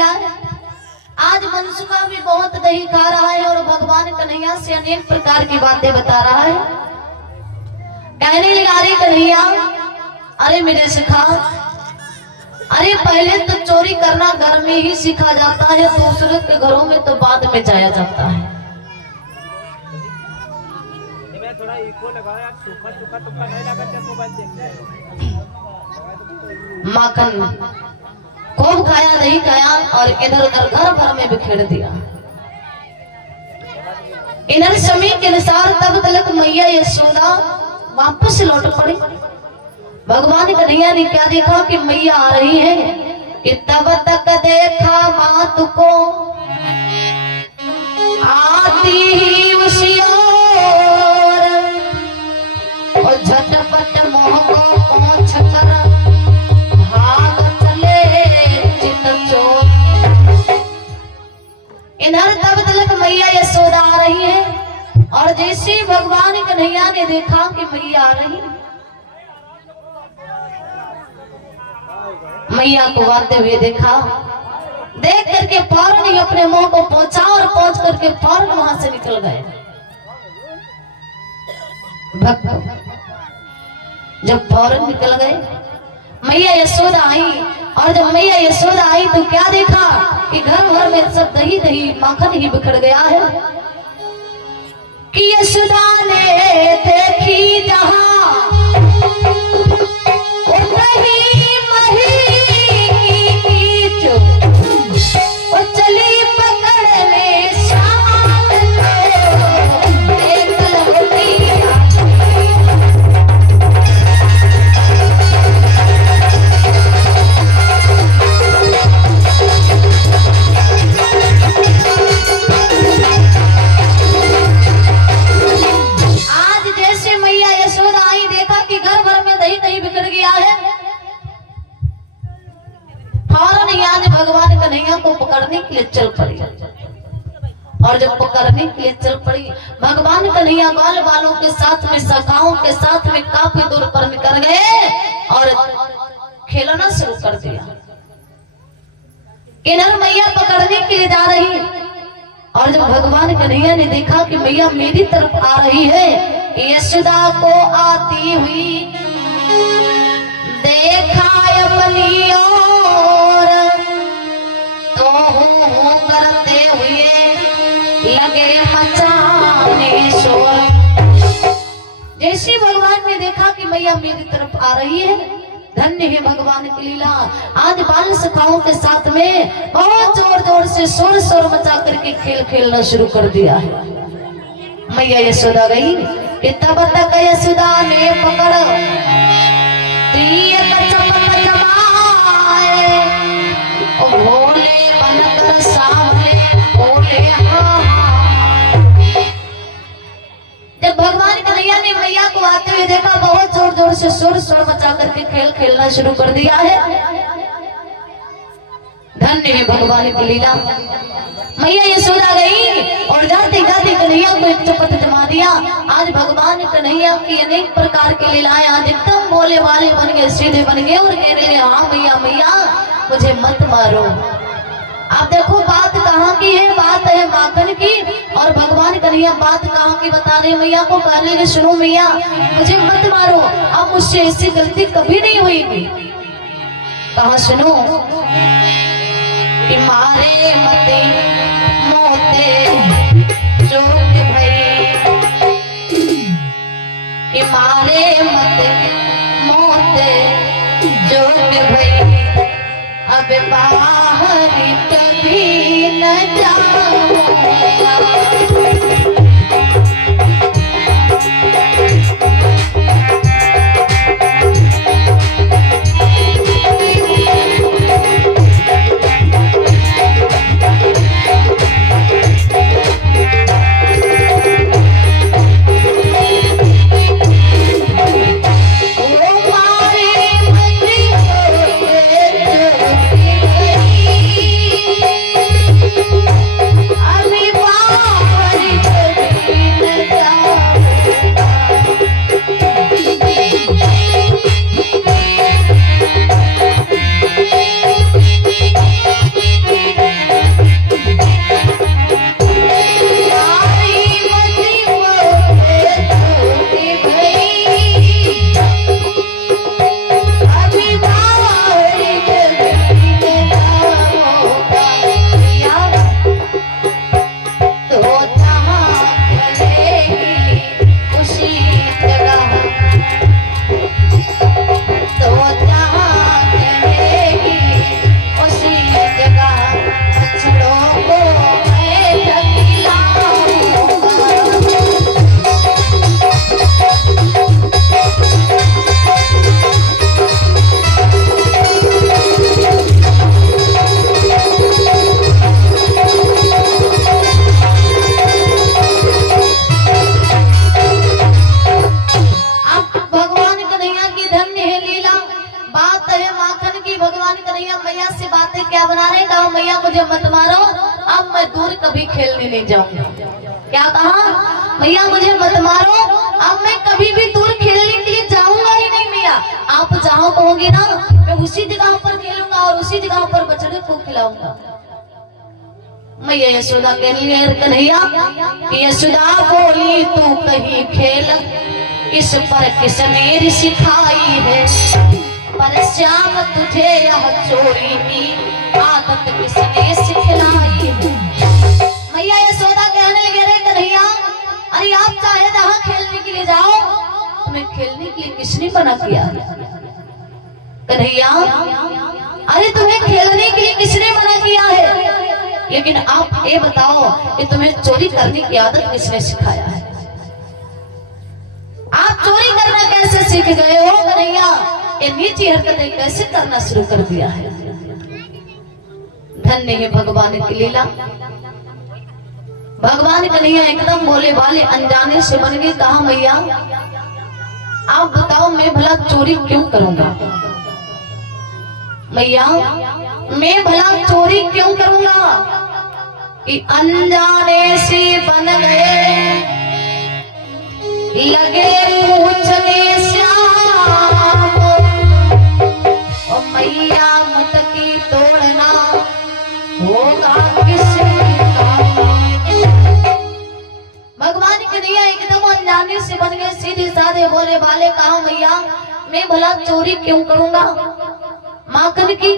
लीला है। आज मनसुखा भी बहुत दही खा रहा है और भगवान कन्हैया से अनेक प्रकार की बातें बता रहा है। कहने लगा, अरे कन्हैया, अरे मेरे सखा, अरे पहले तो चोरी करना घर में ही सीखा जाता है, दूसरे के घरों में तो बाद में जाया जाता है। थोड़ा इको लगाओ यार, सूखा सूखा तुक्का नहीं लगा जब मोबाइल देखते हैं। माखन खूब खाया, दही खाया और इधर उधर घर भर में बिखेर दिया। इधर समय के अनुसार तब तक मैया यशोदा वापस लौट पड़ी। भगवान कन्हैया ने क्या देखा कि मैया आ रही है, कि तब तक देखा मात को आती ही उसी ओर, और झटपट मोह को पहुंच कर भाग चले चित चोर। इधर तब तक मैया यशोदा आ रही है, और जैसे भगवान कन्हैया ने देखा कि मैया आ रही, मैया को आते हुए देखा, देख करके फौरन ही अपने मुंह को पहुंचा और पहुंच करके फौरन वहां से निकल गए। जब फौरन निकल गए, मैया यशोदा आई, और जब मैया यशोदा आई तो क्या देखा कि घर भर में सब दही दही माखन ही बिखर गया है। कि यशोदा ने देखी जहां भगवान कन्हैया को पकड़ने के लिए चल पड़ी। और जब पकड़ने के लिए चल पड़ी, भगवान कन्हैया बाल बालों के साथ में, शाखाओं के साथ में काफी दूर पर निकल गए और खेलना शुरू कर दिया। किन्नर मैया पकड़ने के लिए जा रही, और जब भगवान कन्हैया ने देखा कि मैया मेरी तरफ आ रही है, यशोदा को आती हुई देखा अपनी ओर, तो हूँ करते हुए लगे मचाने शोर। जैसे भगवान ने देखा कि मैया मेरी तरफ आ रही है, धन्य है भगवान की लीला। आज बाल सखाओं के साथ में बहुत जोर जोर से शोर शोर मचा करके खेल खेलना शुरू कर दिया है। मैया यशोदा गई कि तब तक यशोदा ने पकड़ भोले बनकर सामने बोले हाँ। जब भगवान कन्हैया ने मैया को आते हुए देखा, बहुत जोर जोर से शोर शोर मचा करके खेल खेलना शुरू कर दिया है। धन्य है भगवान की लीला। मैया यशोदा गई और जाते जाते कन्हैया को एक चपत जमा दिया। आज भगवान कन्हैया की अनेक प्रकार की लीलाएं आज एकदम बोले वाले बन गए, सीधे बन गए और कह रहे हाँ मैया मैया मुझे मत मारो। आप देखो बात कहाँ की है, बात है माखन की, और भगवान कन्हैया बात कहाँ की बता रहे मैया को, कहने लगे सुनो मैया मुझे मत मारो, अब मुझसे ऐसी गलती कभी नहीं हुई। कहा सुनो कि मारे मते मोते चोट भई, कि मारे मते मोते चोट भई, अब बाहर कभी न जाऊंगा। अभी भगवान कन्हैया मैया से बातें क्या बना रहे, कहा मैया मुझे मत मारो, अब मैं दूर कभी खेलने नहीं जाऊंगा। क्या कहा, मैया मुझे मत मारो, अब मैं कभी भी दूर खेलने के लिए जाऊंगा ही नहीं मैया, आप जहाँ कहोगे ना मैं उसी जगह पर खेलूंगा और उसी जगह पर बछड़े को खिलाऊंगा। मैया यशोदा कहने लगे कन्हैया, यशोदा बोली तू कहीं खेल, इस पर किसने सिखाई है, पर श्याम तुझे यह चोरी की आदत किसने सिखलाई है। मैया यशोदा कहने लगे रे कन्हैया, अरे आप चाहे जहाँ खेलने के लिए जाओ, तुम्हें खेलने के लिए किसने मना किया? कन्हैया अरे तुम्हें खेलने के लिए किसने मना किया है, लेकिन आप ये बताओ कि तुम्हें चोरी करने की आदत किसने सिखाया है? आप चोरी करना कैसे सीख गए हो कन्हैया? ये नीची हरकतें कैसे करना शुरू कर दिया है? धन्य है भगवान की लीला। भगवान कन्हैया एकदम भोले भाले अनजाने से बन गए। कहा मैया आप बताओ मैं भला चोरी क्यों करूंगा? मैया मैं भला चोरी क्यों करूंगा कि अनजाने से बन गए, लगे पूछने श्याम, और मैया मुटकी तोड़ना होगा किसकी काम। भगवान कन्हैया एकदम अनजाने से बन गए, सीधे साधे भोले भाले। कहा मैया मैं भला चोरी क्यों करूंगा माखन की,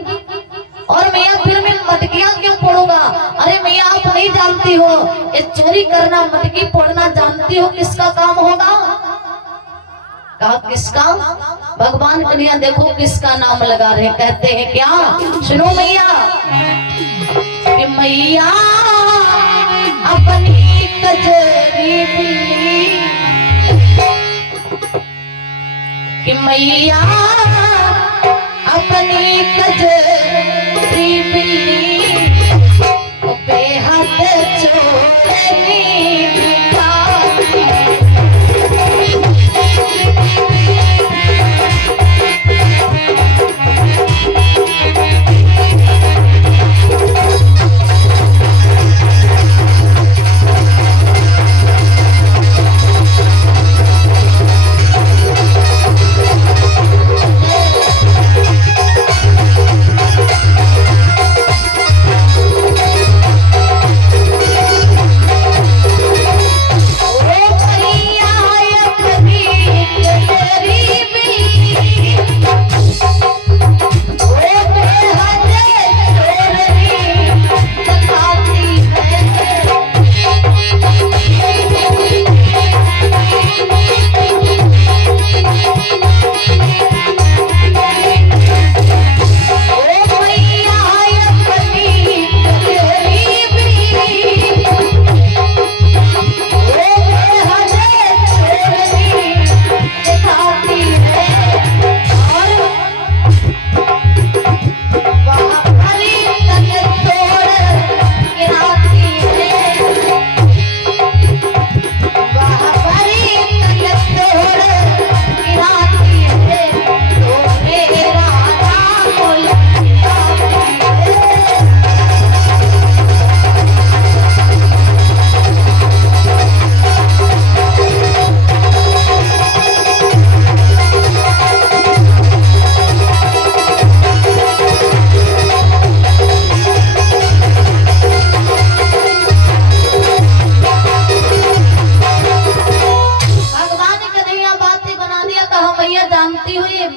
और मैया फिर मैं मटकियां क्यों फोड़ूंगा? अरे मैया आप नहीं जानती हो ये चोरी करना मटकी फोड़ना जानती हो किसका काम होगा? कहा किसका? भगवान कन्हैया देखो किसका नाम लगा रहे, कहते हैं क्या, सुनो मैया कि मैया अपनी कजरी बिल्ली, कि मैया अपनी कजरी बिल्ली बेहद चोरनी दिखाती।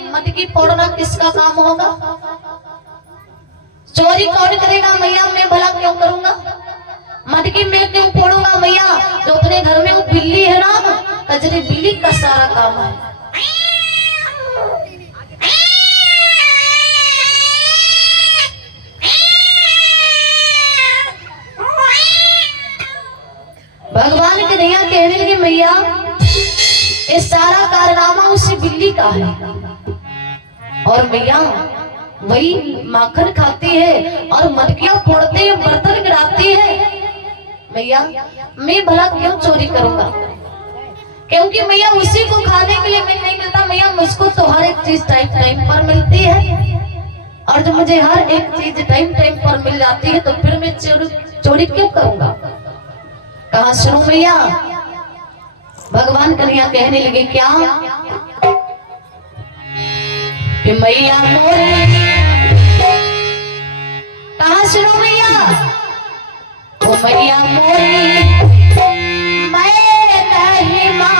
मटकी फोड़ना किसका काम होगा? चोरी कौन करेगा मैया? मैं भला क्यों करूंगा? मटकी मैं क्यों फोड़ूंगा मैया? जो अपने घर में वो बिल्ली है ना, कजरी बिल्ली का सारा काम है। भगवान कन्हैया कहने लगे मैया ये सारा कारनामा उसी बिल्ली का है, और मैया वही माखन खाती है और मटकियां फोड़ते हैं, बर्तन गिराती है। मैया मैं भला क्यों चोरी करूंगा? क्योंकि मैया उसी को खाने के लिए मैं नहीं मिलता मैया, मुझको तो हर एक चीज टाइम टाइम पर मिलती है। और जब मुझे हर एक चीज टाइम टाइम पर मिल जाती है तो फिर मैं चोरी क्यों करूंगा। कहा सुनो भैया, भगवान कन्हैया कहने लगे क्या कि मैया मोरी, कहा सुनो भैया, ओ मैया मोरी मैं नहीं मां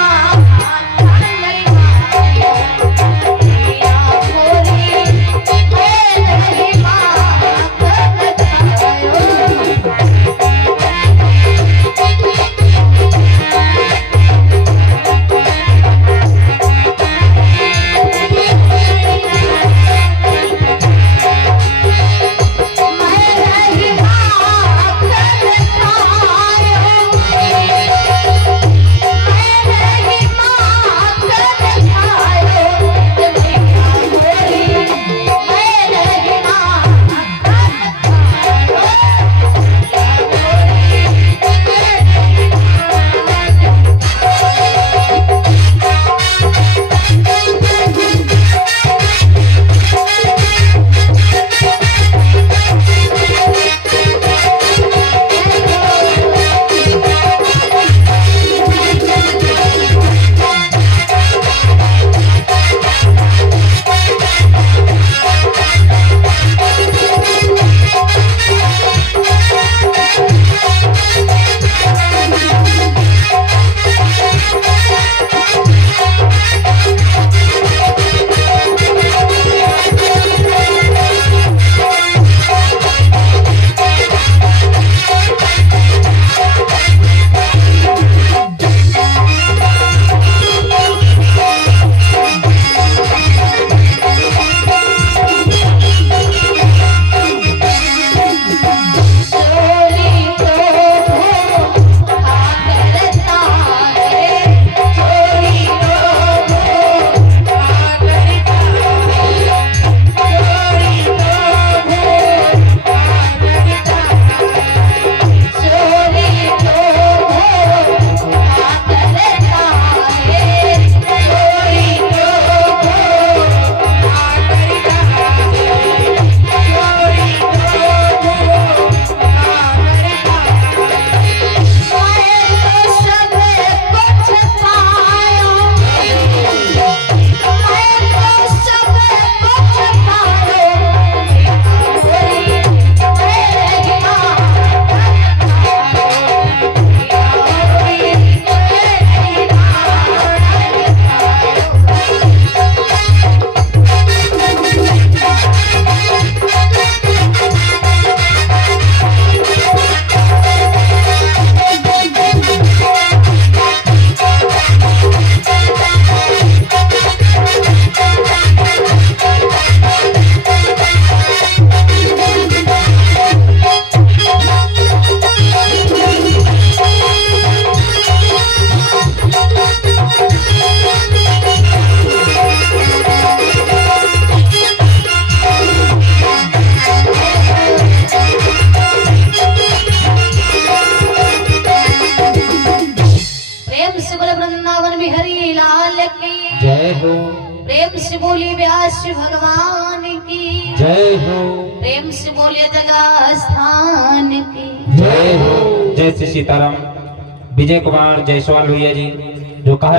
प्रेम से बोली व्यास भगवान की जय हो, प्रेम से बोले जगह स्थान की जय हो। जय श्री सीताराम। विजय कुमार जायसवाल भैया जी जो कहा